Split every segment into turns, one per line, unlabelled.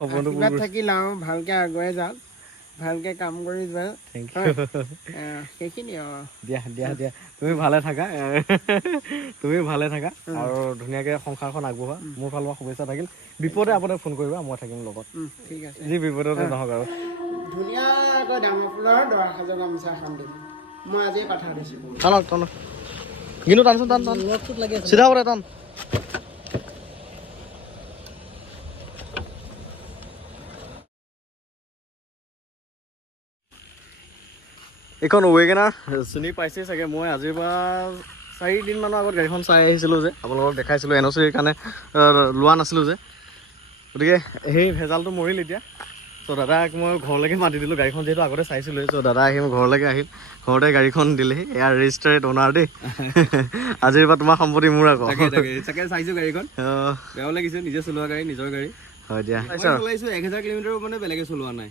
আশীৰ্বাদ
কৰিছে
থাকিল আৰু ভালকে আগুৱাই যাওক ভালকে কাম কৰি যোৱা
থেংক
হয়।
ইউ
আৰু।
দিয়া দিয়া দিয়া। তুমি ভালে থাকা। তুমি ভালে থাকা আৰু ধুনীয়াকে সংসাৰখন আগবঢ়োৱা। মোৰ ফালৰ পৰা শুভেচ্ছা থাকিল। বিপদে আপদে ফোন কৰিবা মই থাকিম লগত।
ঠিক আছে।
যি বিপদতে নহওক আৰু।
ধুনীয়াকৈ ডাঙৰ ফুলৰ দৰা সাজৰ গামোচা এখন দিম। মই আজি কথা দিছোঁ।
টানক টানক কিন্তু টানচোন টান টান। চিধা কৰে টান। এইখন ৱেগেনাৰ চিনি পাইছেই চাগে মই আজিৰ পৰা চাৰিদিনমানৰ আগত গাড়ীখন চাই আহিছিলোঁ যে। আপোনালোকক দেখাইছিলোঁ এন অ' চিৰ কাৰণে লোৱা নাছিলোঁ যে। গতিকে সেই ভেজালটো মৰিল এতিয়া। ত' দাদাক মই ঘৰলৈকে মাতি দিলোঁ গাড়ীখন যিহেতু আগতে চাইছিলোঁ ত' দাদা আহি মোৰ ঘৰলৈকে আহিল ঘৰতে গাড়ীখন দিলেহি এয়া ৰেজিষ্টাৰেড অ'নাৰ দেই। আজিৰ পৰা তোমাৰ সম্পত্তি মোৰ আকৌ।
চাইছো গাড়ীখন। বেয়াও লাগিছে নিজে চলোৱা গাড়ী নিজৰ গাড়ী।
হয় দিয়া।
মই চলাইছো এক হেজাৰ কিলোমিটাৰ মানে বেলেগে চলোৱা নাই।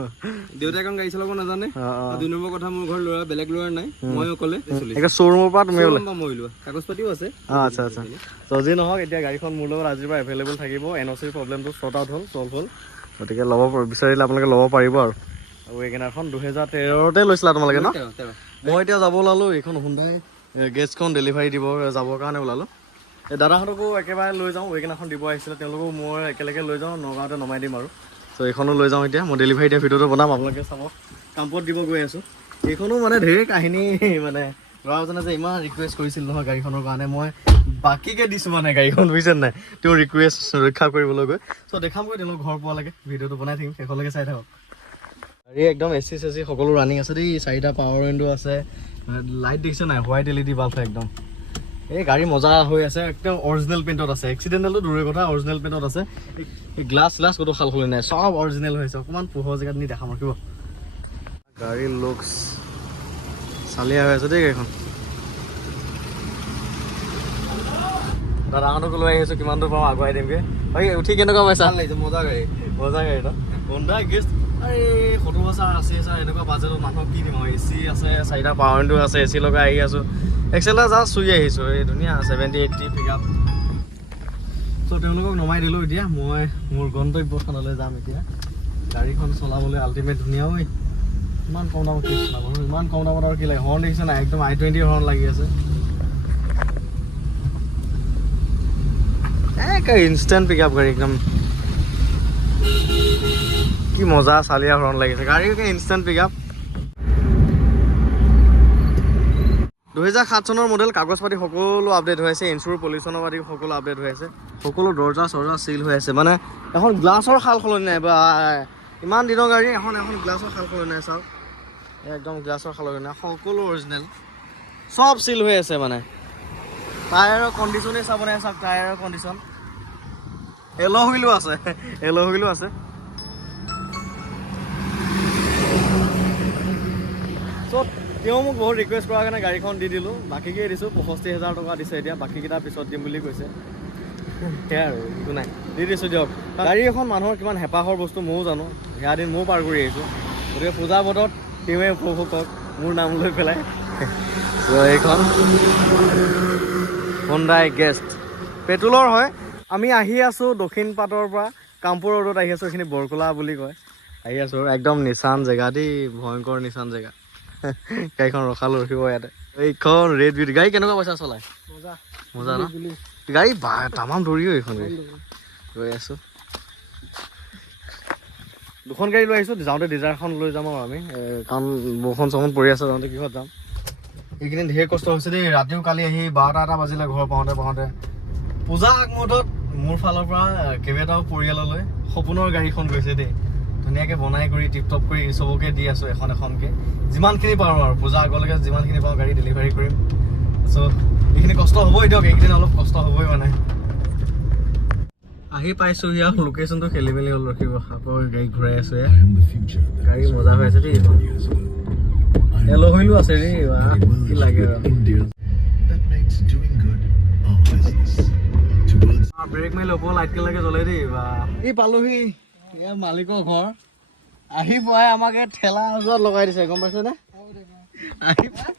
দেউতাই এখন গাড়ী চলাব নাজানে
অঁ, অঁ।
আৰু দুই নম্বৰ কথা মোৰ ঘৰত ল'ৰা বেলেগ ল'ৰা নাই মই অকলে চলিছো।
একে শ্ব'ৰুমৰ পৰা তুমি ওলাই।
Showroom পৰা মই লোৱা কাগজ পাতিও আছে।
অঁ আচ্ছা আচ্ছা। তো যি নহওক এতিয়া গাড়ীখন মোৰ লগত আজিৰ পৰা এভেইলেবল থাকিব। এন অ' চিৰ প্ৰব্লেমটো শ্বৰ্ট আউট হ'ল চল্ভ হ'ল। গতিকে ল'ব বিচাৰিলে আপোনালোকে ল'ব পাৰিব আৰু। আৰু ৱেগেনাৰখন দুহেজাৰ তেৰতে লৈছিলা তোমালোকে ন। মই এতিয়া যাব ওলালোঁ এইখন হুণ্ডাই গেছখন ডেলিভাৰী দিব যাবৰ কাৰণে ওলালোঁ। দাদাহঁতকো একেবাৰে লৈ যাওঁ ৱেগেনাৰখন দিব আহিছিলে তেওঁলোকো মই একেলগে লৈ যাওঁ নগাঁৱতে নমাই দিম আৰু। ত' এইখনো লৈ যাওঁ এতিয়া মই ডেলিভাৰী দিয়া ভিডিঅ'টো বনাম আপোনালোকে চাব। কামপুৰত দিব গৈ আছোঁ। এইখনো মানে ঢেৰ কাহিনী মানে ল'ৰাজনে যে ইমান ৰিকুৱেষ্ট কৰিছিল নহয় গাড়ীখনৰ কাৰণে মই বাকীকে দিছোঁ মানে গাড়ীখন বুজিছে নাই? তেওঁ ৰিকুৱেষ্ট ৰক্ষা কৰিবলৈ গৈ। চ' দেখামগৈ তেওঁলোক ঘৰ পোৱালৈকে ভিডিঅ'টো বনাই থাকিম শেষলৈকে চাই থাকক। গাড়ী একদম এ চি চে চি সকলো ৰানিং আছে দেই চাৰিটা পাৱাৰ উইণ্ডো আছে লাইট দেখিছে নাই? White L E D bulb একদম। এই গাড়ী মজা হৈ আছে একদম অৰিজিনেল পেইণ্টত আছে। এক্সিডেণ্টেলটো দূৰৰ কথা অৰিজিনেল পেইণ্টত আছে। এই গ্লাছ চ্লাছ ক'তো খাল খুলি নাই চব অৰিজিনেল হৈছে অকণমান পোহৰ জেগাত নি দেখাম ৰখিব গাড়ীৰ লুকছ চালিয়া হৈ আছে দেই গাড়ীখন। দাদাহঁতকো লৈ আহিছোঁ কিমান দূৰ পাওঁ আগুৱাই দিমগৈ। বাকী উঠি কেনেকুৱা পাইছা?
মজা গাড়ী।
মজা গাড়ী ন? হোণ্ডা গেষ্ট আৰে সত্তৰ হাজাৰ আশী হাজাৰ এনেকুৱা বাজেটত মানুহক কি দিম? এ চি আছে, চাৰিটা পাৱাৰ উইণ্ডো আছে এ চি লগাই আহি আছোঁ। এক্সেলা জাষ্ট চুই আহিছোঁ। এই ধুনীয়া ছেভেণ্টি এইটটি পিক আপ চ' তেওঁলোকক নমাই দিলোঁ এতিয়া। মই মোৰ গন্তব্য স্থানলৈ যাম এতিয়া। গাড়ীখন চলাবলৈ আল্টিমেট ধুনীয়া ঐ। ইমান কম দামত কি চলাব ইমান কম দামত আৰু কি লাগে? হৰ্ণ দেখিছে নাই? একদম আই টুৱেণ্টি হৰ্ণ লাগি আছে। ইনষ্টেণ্ট পিক আপ গাড়ী, একদম কি মজা চালিয়া হৰণ লাগিছে গাড়ী ইনষ্টেণ্ট পিক আপ দুহেজাৰ সাত চনৰ মডেল কাগজ পাতি সকলো আপডেট হৈ আছে ইঞ্চুৰ পলিউশ্যনৰ পাতি সকলো আপডেট হৈ আছে। সকলো দৰ্জা চৰ্জা চিল হৈ আছে। মানে এখন গ্লাছৰ সাল সলনি নাই, বা ইমান দিনৰ গাড়ী, এখন এখন গ্লাছৰ সাল সলনি নাই, চাওক। একদম গ্লাছৰ সলনি নাই, সকলো অৰিজিনেল চব চিল হৈ আছে মানে। টায়াৰৰ কণ্ডিশ্যনেই চাব নাই, চাওক টায়াৰৰ কণ্ডিশ্যন এল' হুইলো আছে এল' হুইলো আছে। চ' তেওঁ মোক বহুত ৰিকুৱেষ্ট কৰাৰ কাৰণে গাড়ীখন দি দিলোঁ। বাকীকেই দিছোঁ পঁয়ষষ্ঠি হাজাৰ টকা দিছে এতিয়া বাকীকেইটা পিছত দিম বুলি কৈছে। সেয়াই আৰু একো নাই। দি দিছোঁ দিয়ক। গাড়ী এখন মানুহৰ কিমান হেঁপাহৰ বস্তু ময়ো জানো। সেয়া দিন ময়ো পাৰ কৰি আহিছোঁ। গতিকে পূজা বতৰত তেওঁৱে উপভোগ কৰক মোৰ নাম লৈ পেলাই। এইখন হোণ্ডাই গেষ্ট পেট্ৰলৰ হয় আমি আহি আছোঁ দক্ষিণ পাটৰ পৰা। কামপুৰ ৰোডত আহি আছোঁ এইখিনি বৰকোলা বুলি কয়। আহি আছোঁ একদম নিচান জেগা দেই ভয়ংকৰ নিচান জেগা। গাড়ীখন ৰখালোঁ ৰখিব ইয়াতে। এইখন ৰেড বিউটি গাড়ী কেনেকুৱা পইচা চলাই?
মজা।
ন? গাড়ী বা তামাম দৌৰিও এইখন গাড়ী। গৈ আছোঁ। দুখন গাড়ী লৈ আহিছোঁ যাওঁতে ডিজাৰখন লৈ যাম আৰু আমি। কাৰণ বৰষুণ চৰষুণ পৰি আছে যাওঁতে কিহত যাম। এইকেইদিন ধেৰ কষ্ট হৈছে দেই ৰাতিও কালি আহি বাৰটা এটা বাজিলে ঘৰ পাওঁতে পাওঁতে। পূজা আগমুহূৰ্তত মোৰ ফালৰ পৰা কেইবাটাও পৰিয়াললৈ সপোনৰ গাড়ীখন গৈছে দেই। ধুনীয়াকৈ বনাই কৰি টিপ টপ কৰি চবকে দি আছোঁ এখন এখনকৈ। যিমানখিনি পাৰোঁ আৰু পূজা আগলৈকে যিমানখিনি পাৰোঁ গাড়ী ডেলিভাৰী কৰিম। চ' এইখিনি কষ্ট হ'বই দিয়ক এইকেইদিন অলপ কষ্ট হ'বই মানে। আহি পাইছোঁহি আৰু লোকেশ্যনটো খেলি মেলি হ'ল ৰখিব। আকৌ গাড়ী ঘূৰাই আছোঁ গাড়ী মজা হৈ আছে দেই এইখন। এল' হুইলো আছে দেই কি লাগে ব্ৰেক মাৰিলে ওপৰ লাইট লাগে জ্বলে দেই বা। এই পালোহি। মালিকৰ ঘৰ। আহি পোৱাই আমাক এই ঠেলা ওচৰত লগাই দিছে গম পাইছেনে? আহি পাই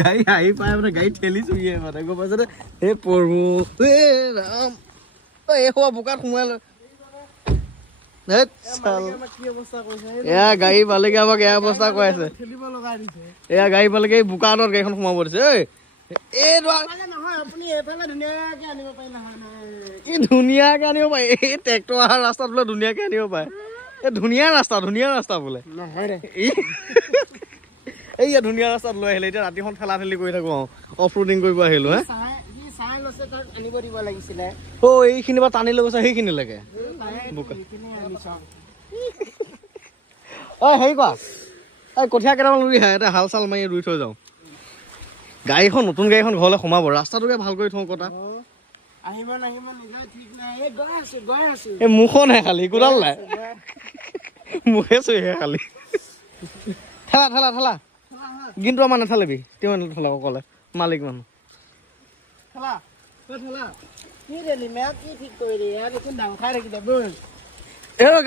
গাড়ী আহি পাই মানে গাড়ী ঠেলিছোহিয়ে মানে গম পাইছেনে? এই প্ৰভু। এই ৰাম। এই সোপা বোকাত সোমাই লৈ এয়া গাড়ী পালেগে আমাক এয়া অৱস্থা কৈ আছে
খেলিব লগাই দিছে
এয়া গাড়ী পালেগে এই বোকা গাড়ীখন সোমাব দিছে ঐ। এই
ধুনীয়াকে আনিব পাৰি
এই ট্ৰেক্টৰ অহা ৰাস্তাত বোলে ধুনীয়াকে আনিব পাৰে। এই ধুনীয়া ৰাস্তা ধুনীয়া ৰাস্তা বোলে। এইয়া ধুনীয়া ৰাস্তাত লৈ আহিলে এতিয়া ৰাতিখন ঠেলা ঠেলি কৰি থাকো আৰু। অফ ৰোডিং কৰিব আহিলো হে। অ এইখিনি পৰা টানি লৈ গৈছে সেইখিনিলৈকে। হেৰি কোৱা। এই কঠীয়া কেইটামান ৰুই আহা এটা হাল চাল মাৰি ৰুই থৈ যাওঁ। গাড়ীখন নতুন গাড়ীখন ঘৰলৈ সোমাব। ৰাস্তাটোকে ভাল কৰি থওঁ কটা
ঠিক নাই। এই
মুখনহে খালি কোডাল নাই। মুখে চুইহে খালি। ঠেলা ঠেলা ঠেলা। কিন্তু আমাৰ নেঠালিবি তেওঁ নেঠালে অকলে মালিক মানুহ।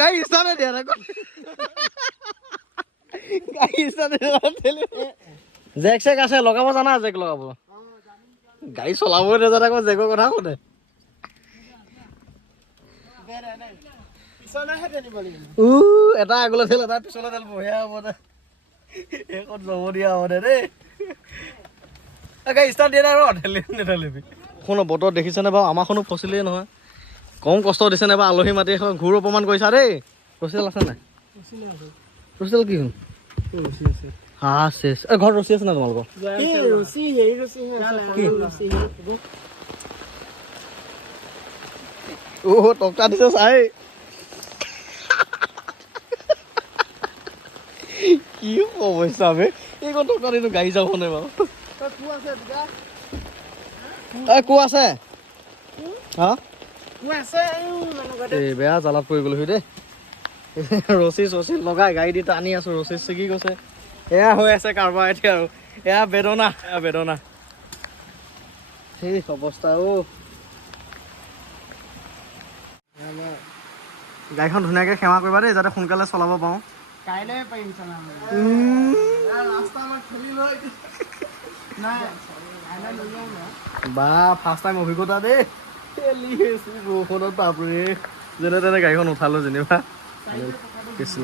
গাড়ী ষ্টাৰ্টে দিয়া নাই গাড়ী ষ্টাৰ্টে জেক চেক আছে, লগাব জানা, জেক লগাব। গাড়ী চলাবই নাজানে আকৌ জেকৰ কথা
লাগিব
উ, এটা আগলৈ থেল এটা পিছলৈ থেল বঢ়িয়া হ'ব দে। এইকণ যাব দিয়া হ'ব দে দেই। গাড়ী ষ্টাৰ্ট দিয়া নাই ৰ ঠেলি নেঠেলিবি শুনো, বতৰ দেখিছেনে বাৰু? আমাৰখনো ফচিলেই নহয়। কম কষ্ট দিছেনে বাৰু আলহী মাতি এখন ঘূৰ অপমান কৰিছা দেই। ৰচিডাল আছে নাই? ৰচিডাল কি হ'ল
હા શેષ અરે ઘર રોસી
હશે ને તમારે રોસી কি? অবস্থা হবে এই কত টাকা গাড়ি যাব নাই বাৰু?
কুঁ আছে
এই বেয়া জালাত পৰি গলো দেই। ৰচি চচী লগাই গাড়ী দি টানি আছো ৰছী ছিগি গৈছে। এয়া হৈ আছে কাৰোবাৰ এতিয়া আৰু। এয়া বেদনা এয়া বেদনা। সেই অৱস্থা অ গাড়ীখন ধুনীয়াকৈ সেৱা কৰিবা দেই যাতে সোনকালে চলাব পাৰোঁ।
কাইলৈ পাৰিম চলাম
বা ফাৰ্ষ্ট টাইম অভিজ্ঞতা দেই। খেলি আছো বৰষুণত বাপৰে। যেনে তেনে গাড়ীখন উঠালো যেনিবা। কৃষ্ণ।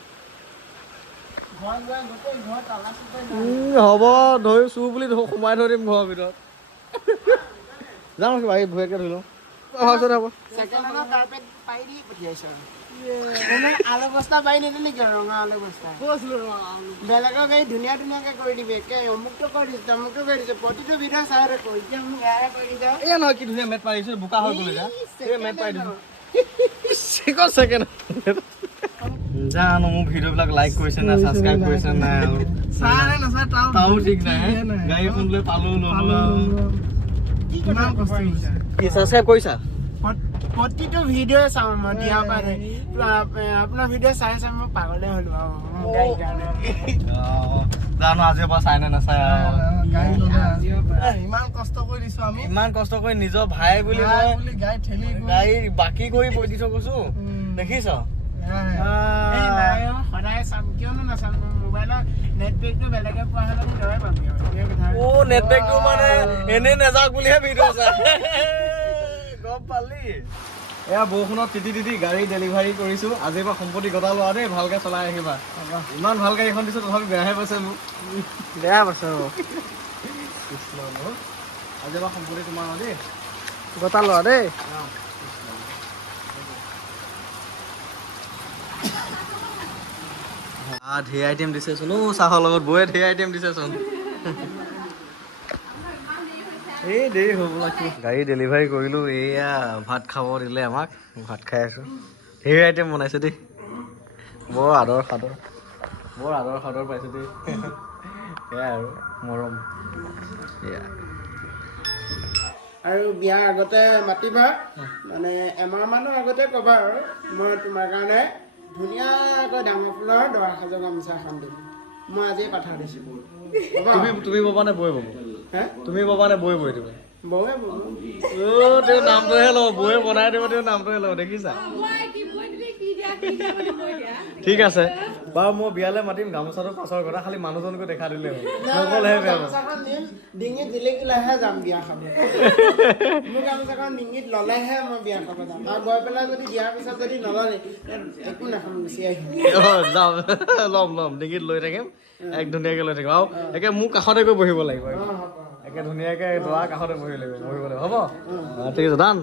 হ'ব ধৰি চুৰ বুলি সোমাই থৈ দিম ঘৰৰ ভিতৰত। যাওঁ কিবা এই ভুৱাকে ধৰি লওঁ অহাৰ হ'ব।
পাৰি মানে আলু বস্তা পাৰি নিদিলি নেকি ৰঙা আলু বস্তা? বেলেগৰ গাড়ী ধুনীয়া ধুনীয়াকে কৰি দিবি একে অমুকটো কৰি দিছো তমুকটো কৰি দিছো প্ৰতিটো ভিডিঅ' চাই কৈ এতিয়া মোক এয়াই কৰি দিছ
এয়া নহয় কি ধুনীয়া মেট পাৰিছো বোকা হৈ গ'ল মেট পাৰি দিছোঁ। ছেকেণ্ড। জানো মোৰ ভিডিঅ'বিলাক লাইক কৰিছে নাই ছাবস্ক্ৰাইব কৰিছে
তাৰ
তাও ঠিক নাই গাড়ী এখন লৈ পালো ল'লো কি ছাবস্ক্ৰাইব কৰিছা।
প্ৰতিটো ভিডিঅ'য়ে চাওঁ মই দিয়া পাৰে আপোনাৰ ভিডিঅ' চাই চাই মই পাগলে হ'লো আৰু
জানো আজিৰ পৰা চাই নে আৰু।
ইমান কষ্ট কৰি দিছো আমি।
ইমান কষ্ট কৰি নিজৰ ভাই বুলি মই
বুলি গাই ঠেলি
গাড়ী বাকী কৰি থৈ গৈছো। দেখিছ?
নাই অ, সদায় চাম কিয়নো নাচাম মোৰ মোবাইলৰ নেট পেকটো বেলেগে পোৱা হ'লে মই লৈ পাবি আৰু? সেইটোৱে কথা?
অ নেট পেকটো মানে এনেই নাযাওক বুলিহে ভিডিঅ' চাই গম পালি। এয়া বৰষুণত তিতি তিতি গাড়ী ডেলিভাৰী কৰিছো। আজিৰ পৰা সম্পত্তি গতা লোৱা দেই ভালকে চলাই আহিবা। ইমান ভাল গাড়ীখন দিছো তথাপি বেয়াহে পাইছে মোক।
বেয়া পাইছে।
আজিৰ পৰা সম্পত্তি তোমাৰ দেই।
গতা লোৱা দেই
ধেৰ আইটেম দিছেচোন অ চাহৰ লগত বৌয়ে ধেৰ আইটেম দিছেচোন এই দেৰি হৈ গ'ল আকৌ। গাড়ী ডেলিভাৰী কৰিলোঁ এয়া ভাত খাব দিলে আমাক। ভাত খাই আছোঁ। ধেৰ আইটেম বনাইছে দেই। বৰ আদৰ সাদৰ। বৰ আদৰ সাদৰ পাইছোঁ দেই। সেয়াই আৰু মৰম। এয়া
আৰু বিয়াৰ আগতে মাতিবা। মানে এমাহ মানৰ আগতে ক'বা আৰু। মই তোমাৰ কাৰণে ধুনীয়াকৈ ডাঙৰ ফুলৰ দৰা সাজৰ গামোচা এখন দিম। মই আজিয়ে কথা দিছোঁ
তুমি তুমি ববানে বৈ বব?
হে?
তুমি ববা নে বৈ বৈ তুমি
বৌৱে বৌ
অ' তেওঁ নামটোহে লওঁ বৈ বনাই দিব তেওঁ নামটোহে লওঁ দেখিছা? ঠিক আছে। বাৰু মই বিয়ালৈ মাতিম গামোচাটো পাছৰ কথা খালি মানুহজনকো দেখা দিলে হ'ল। নকলেহে বেয়া
যাম বিয়া খাব মোৰ গামোচাখন ডিঙিত ল'লেহে মই বিয়া খাব যাম। আৰু গৈ পেলাই যদি বিয়াৰ পিছত যদি নললে একো নাখাম গুচি আহিম।
অ' যাম। ল'ম ল'ম। ডিঙিত লৈ থাকিম এক ধুনীয়াকৈ লৈ থাকিম। আৰু একে মোৰ কাষতে গৈ বহিব লাগিব। একে ধুনীয়াকৈ দৰা কাষতে বহিব লাগিব বহিব লাগিব। হ'ব? ঠিক আছে
মোৰ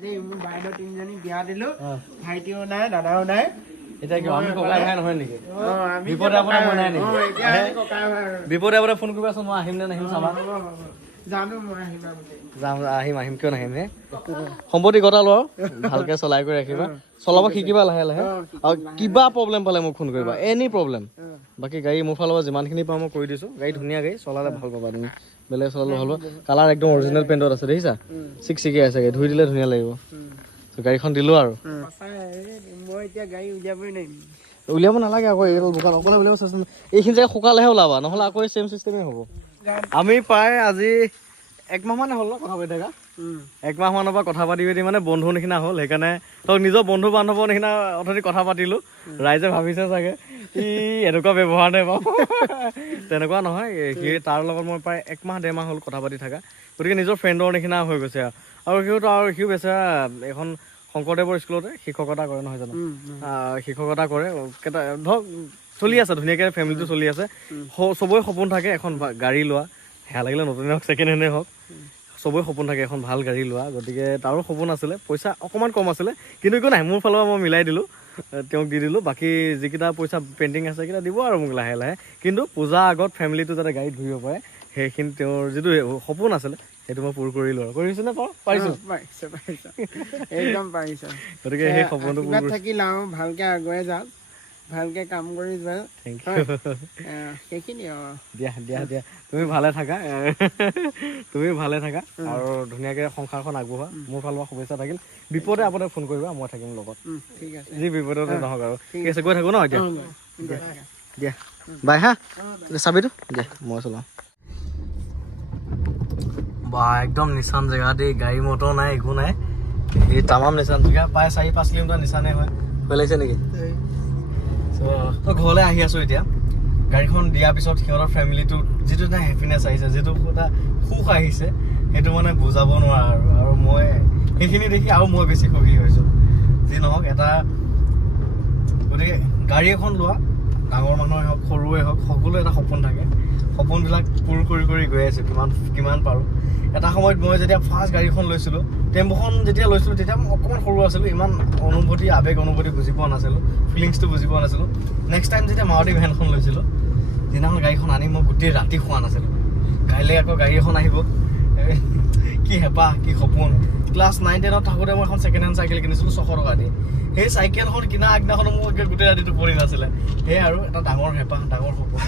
বাইদেউ তিনিজনী বিয়া দিলো। ভাইটিও নাই দাদাও নাই।
এতিয়া কি আমি ককাই ভাই নহয় নেকি?
অঁ
আপদে মই নাই নেকি?
অঁ এতিয়া আমি ককাই ভাই। আৰু
বিপদে আপদে ফোন কৰিবাচোন মই আহিম নে নাহিম চাবা? যাম আহিম আহিম কিয় নাহিম হে? সম্পত্তি কথা লোৱা ভালকে চলাই কৰি ৰাখিবা। চলাব শিকিবা লাহে লাহে। আৰু কিবা প্ৰব্লেম পালে মোক ফোন কৰিবা এনি প্ৰব্লেম বাকী গাড়ী মোৰ ফালৰ পৰা যিমানখিনি পাওঁ মই কৰি দিছোঁ। গাড়ী ধুনীয়া গাড়ী চলালে ভালো পাবা তুমি। বেলেগ চলালে ভাল কালাৰ একদম অৰিজিনেল পেণ্টত আছে দেখিছা? চিক চিকি আছে ধুই দিলে ধুনীয়া লাগিব। গাড়ীখন দিলোঁ আৰু। উলিয়াব নালাগে আকৌ এইডাল দোকান অকলে উলিয়াব চেষ্টা এইখিনি জেগা শুকালেহে ওলাবা নহ'লে আকৌ চেম চিষ্টেমেই হ'ব। আমি প্ৰায় আজি একমাহ মানে হ'ল কথা পাতি থকা। একমাহ মানৰ পৰা কথা পাতি পাতি মানে বন্ধুৰ নিচিনা হ'ল সেইকাৰণে তই নিজৰ বন্ধু বান্ধৱৰ নিচিনা অথনি কথা পাতিলো। ৰাইজে ভাবিছে চাগে ই এনেকুৱা ব্যৱহাৰ নাই বাৰু? তেনেকুৱা নহয় সি তাৰ লগত মই প্ৰায় একমাহ ডেৰমাহ হ'ল কথা পাতি থকা। গতিকে নিজৰ ফ্ৰেণ্ডৰ নিচিনা হৈ গৈছে আৰু। সিওতো আৰু সিও বেচেৰা এখন শংকৰদেৱৰ স্কুলতে শিক্ষকতা কৰে নহয় জানো? শিক্ষকতা কৰে। কেইটা ধৰক চলি আছে ধুনীয়াকৈ ফেমিলিটো চলি আছে। স- চবৰে সপোন থাকে এখন গাড়ী লোৱা। সেয়া লাগিলে নতুনে হওক ছেকেণ্ড হেণ্ডে হওক চবৰে সপোন থাকে এখন ভালো গাড়ী লোৱা। গতিকে তাৰো সপোন আছিলে পইচা অকণমান কম আছিলে কিন্তু একো নাই মোৰ ফালৰ পৰা মই মিলাই দিলোঁ তেওঁক দি দিলোঁ। বাকী যিকেইটা পইচা পেইণ্টিং আছে সেইকেইটা দিব আৰু মোক লাহে লাহে। কিন্তু পূজাৰ আগত ফেমিলিটো যাতে গাড়ী ধুৰিব পাৰে সেইখিনি তেওঁৰ যিটো সপোন আছিলে সেইটো মই পূৰ কৰিলোঁ আৰু। কৰিছোঁ নে পাৰ পাৰিছোঁ।
পাৰিছে পাৰিছে। একদম পাৰিছে।
গতিকে সেই সপোনটো কৰিছোঁ।
থাকিল ভালকে আগুৱাই যাওক। ভালকে কাম কৰি যোৱা
থেংক। ইউ
সেইখিনি আৰু।
দিয়া দিয়া দিয়া। তুমি ভালে থাকা। তুমি ভালে থাকা আৰু ধুনীয়াকৈ সংসাৰখন আগবঢ়োৱা। মোৰ ফালৰ পৰা শুভেচ্ছা থাকিল। বিপদে আপদে ফোন কৰিবা মই থাকিম লগত।
ঠিক আছে।
যি বিপদতে নহওক আৰু। ঠিক আছে গৈ থাকোঁ ন এতিয়া। দিয়া। বাই। হা চাবিটো? দিয়া মই চলাওঁ। বা একদম নিচান জেগা দেই। গাড়ী মটৰ নাই একো নাই। এই তামাম নিচান জেগা। প্ৰায় চাৰি পাঁচ কিলোমিটাৰ নিচানেই হয়। ভয় লাগিছে নেকি? তই ঘৰলৈ আহি আছোঁ এতিয়া। গাড়ীখন দিয়াৰ পিছত সিহঁতৰ ফেমিলিটো যিটো এটা হেপিনেছ আহিছে যিটো এটা সুখ আহিছে সেইটো মানে বুজাব নোৱাৰা আৰু। আৰু মই সেইখিনি দেখি আৰু মই বেছি সুখী হৈছোঁ। যি নহওক এটা গতিকে গাড়ী এখন লোৱা ডাঙৰ মানুহে হওক সৰুৱে হওক সকলোৱে এটা সপোন থাকে। সপোনবিলাক পূৰ কৰি কৰি গৈ আছোঁ কিমান কিমান পাৰোঁ। এটা সময়ত মই যেতিয়া ফাৰ্ষ্ট গাড়ীখন লৈছিলোঁ টেম্পুখন যেতিয়া লৈছিলোঁ তেতিয়া মই অকণমান সৰু আছিলোঁ ইমান অনুভূতি আৱেগ অনুভূতি বুজি পোৱা নাছিলোঁ ফিলিংছটো বুজি পোৱা নাছিলোঁ। নেক্সট টাইম যেতিয়া মাৰুতি ভেনখন লৈছিলোঁ দিনাখন গাড়ীখন আনি মই গোটেই ৰাতি শোৱা নাছিলোঁ। কাইলৈ আকৌ গাড়ী এখন আহিব। কি হেঁপাহ কি সপোন। ক্লাছ নাইন টেনত থাকোঁতে মই এখন ছেকেণ্ড হেণ্ড চাইকেল কিনিছিলোঁ ছশ টকা দি। সেই চাইকেলখন কিনা আগদিনাখনো মোৰ গোটেই ৰাতি টোপনি নাছিলে। সেয়াই আৰু এটা ডাঙৰ হেঁপাহ ডাঙৰ সপোন।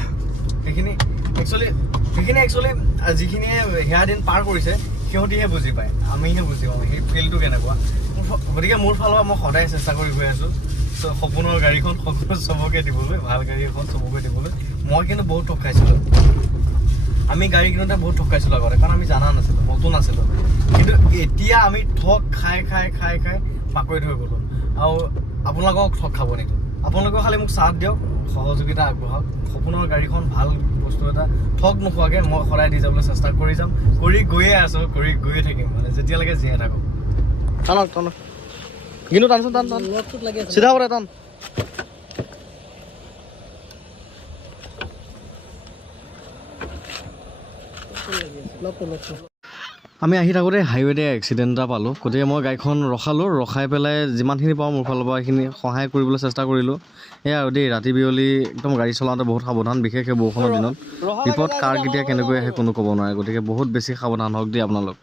সেইখিনি একচুৱেলি সেইখিনি একচুৱেলি যিখিনিয়ে সেয়া দিন পাৰ কৰিছে, সিহঁতিহে বুজি পায়। আমিহে বুজি পাওঁ, সেই ফিলটো কেনেকুৱা। গতিকে মোৰ ফালৰ পৰা মই সদায় চেষ্টা কৰি গৈ আছোঁ। সপোনৰ গাড়ীখন সকলো চবকে দিবলৈ, ভালো গাড়ী এখন চবকে দিবলৈ। মই কিন্তু বহুত ঠগ খাইছিলোঁ। আমি গাড়ী কিনোতে বহুত ঠগ খাইছিলোঁ আগতে, কাৰণ আমি জানা নাছিলোঁ, নতুন আছিলোঁ। কিন্তু এতিয়া আমি ঠগ খাই খাই খাই খাই পাকৈত হৈ গ'লোঁ। আৰু আপোনালোকক ঠগ খাব নিদিওঁ। আপোনালোকে খালি মোক চাথ দিয়ক, সহযোগিতা আগবঢ়াওক। সপোনৰ গাড়ীখন ভালো বস্তু এটা। ঠগ নোখোৱাকৈ মই সদায় দি যাবলৈ চেষ্টা কৰি যাম। কৰি গৈয়ে আছোঁ কৰি গৈয়ে থাকিম মানে যেতিয়ালৈকে জীয়াই থাকোঁ। টানক টানক কিন্তু টানচোন টান টান চিধা কৰে টান। আমি আহি থাকোঁতে হাইৱেতে এক্সিডেণ্ট এটা পালোঁ। গতিকে মই গাড়ীখন ৰখালোঁ ৰখাই পেলাই যিমানখিনি পাওঁ মোৰ ফালৰ পৰা সেইখিনি সহায় কৰিবলৈ চেষ্টা কৰিলোঁ। সেয়া আৰু দেই ৰাতি বিয়লি একদম গাড়ী চলাওঁতে বহুত সাৱধান বিশেষকৈ বৰষুণৰ দিনত। বিপদ কাৰ কেতিয়া কেনেকৈ আহে কোনো ক'ব নোৱাৰে। গতিকে বহুত বেছি সাৱধান হওক দেই আপোনালোক।